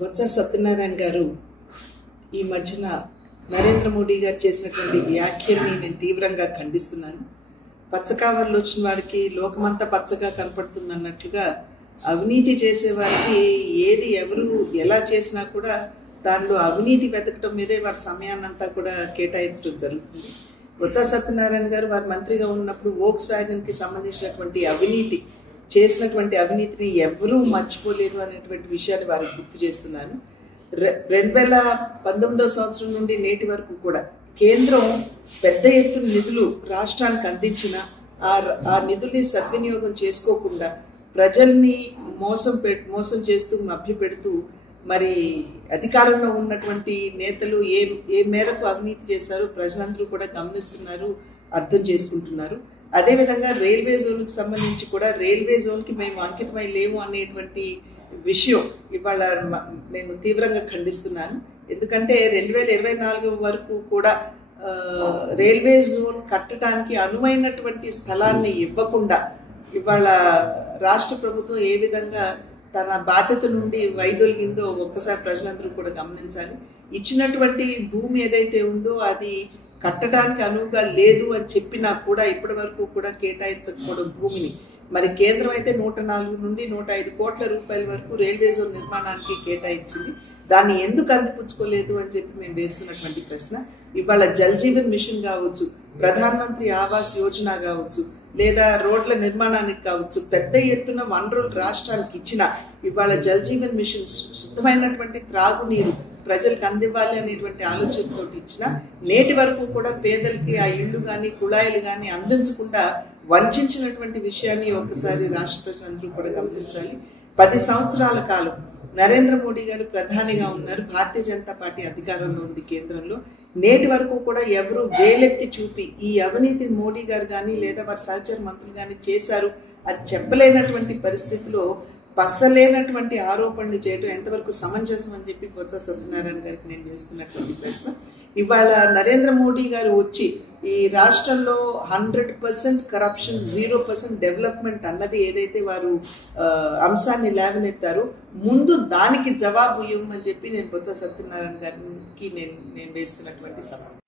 బొత్స సత్యనారాయణ గారు ఈ మధ్యన నరేంద్ర మోడీ గారు చేసినటువంటి వ్యాఖ్యల్ని నేను తీవ్రంగా ఖండిస్తున్నాను. పచ్చకావర్లు వచ్చిన వారికి లోకమంతా పచ్చగా కనపడుతుంది అన్నట్లుగా అవినీతి చేసే వారికి ఏది ఎవరు ఎలా చేసినా కూడా దానిలో అవినీతి వెతకటం మీదే వారి సమయాన్నంతా కూడా కేటాయించడం జరుగుతుంది. బొత్స సత్యనారాయణ గారు వారి మంత్రిగా ఉన్నప్పుడు వోక్స్ వ్యాగన్కి సంబంధించినటువంటి చేసినటువంటి అవినీతిని ఎవరూ మర్చిపోలేదు అనేటువంటి విషయాన్ని వారికి గుర్తు చేస్తున్నాను. 2019వ సంవత్సరం నుండి నేటి వరకు కూడా కేంద్రం పెద్ద ఎత్తున నిధులు రాష్ట్రానికి అందించిన ఆ నిధుల్ని సద్వినియోగం చేసుకోకుండా ప్రజల్ని మోసం చేస్తూ మభ్యపెడుతూ మరి అధికారంలో ఉన్నటువంటి నేతలు ఏ మేరకు అవినీతి చేశారో ప్రజలందరూ కూడా గమనిస్తున్నారు, అర్థం చేసుకుంటున్నారు. అదేవిధంగా రైల్వే జోన్కి సంబంధించి కూడా రైల్వే జోన్కి మేము అంకితమై లేము అనేటువంటి విషయం ఇవాళ నేను తీవ్రంగా ఖండిస్తున్నాను. ఎందుకంటే 2024 వరకు కూడా రైల్వే జోన్ కట్టడానికి అనువైనటువంటి స్థలాన్ని ఇవ్వకుండా ఇవాళ రాష్ట్ర ప్రభుత్వం ఏ విధంగా తన బాధ్యత నుండి వైదొలిగిందో ఒక్కసారి ప్రజలందరూ కూడా గమనించాలి. ఇచ్చినటువంటి భూమి ఏదైతే ఉందో అది కట్టడానికి అనువుగా లేదు అని చెప్పినా కూడా ఇప్పటి వరకు కూడా కేటాయించకపోవడం భూమిని మరి కేంద్రం అయితే 104 నుండి 105 కోట్ల రూపాయల వరకు రైల్వే జోన్ నిర్మాణానికి కేటాయించింది. దాన్ని ఎందుకు అందిపుచ్చుకోలేదు అని చెప్పి మేము వేస్తున్నటువంటి ప్రశ్న. ఇవాళ జల్ జీవన్ మిషన్ కావచ్చు, ప్రధాన మంత్రి ఆవాస్ యోజన కావచ్చు, లేదా రోడ్ల నిర్మాణానికి కావచ్చు, పెద్ద ఎత్తున వనరులు రాష్ట్రానికి ఇచ్చిన ఇవాళ జల్ జీవన్ మిషన్ శుద్ధమైనటువంటి త్రాగునీరు ప్రజలకు అందివ్వాలి అనేటువంటి ఆలోచనతో ఇచ్చిన నేటి వరకు కూడా పేదలకి ఆ ఇళ్లు కానీ కుళాయిలు కానీ అందించకుండా వంచినటువంటి విషయాన్ని ఒకసారి రాష్ట్ర ప్రజలందరూ కూడా గమనించాలి. 10 సంవత్సరాల కాలం నరేంద్ర మోడీ గారు ప్రధానిగా ఉన్నారు, భారతీయ జనతా పార్టీ అధికారంలో ఉంది కేంద్రంలో. నేటి వరకు కూడా ఎవరు వేలెత్తి చూపి ఈ అవినీతిని మోడీ గారు కానీ లేదా వారి సహచర మంత్రులు కానీ చేశారు అని చెప్పలేనటువంటి పరిస్థితిలో పసలేనటువంటి ఆరోపణలు చేయడం ఎంతవరకు సమంజసం అని చెప్పి బొత్స సత్యనారాయణ గారికి నేను వేస్తున్నటువంటి ప్రశ్న. ఇవాళ నరేంద్ర మోడీ గారు వచ్చి ఈ రాష్ట్రంలో 100% కరప్షన్, 0% డెవలప్మెంట్ అన్నది ఏదైతే వారు అంశాన్ని లేవనెత్తారో ముందు దానికి జవాబు ఇవ్వమని చెప్పి నేను బొత్స సత్యనారాయణ గారికి నేను వేస్తున్నటువంటి సవాల్.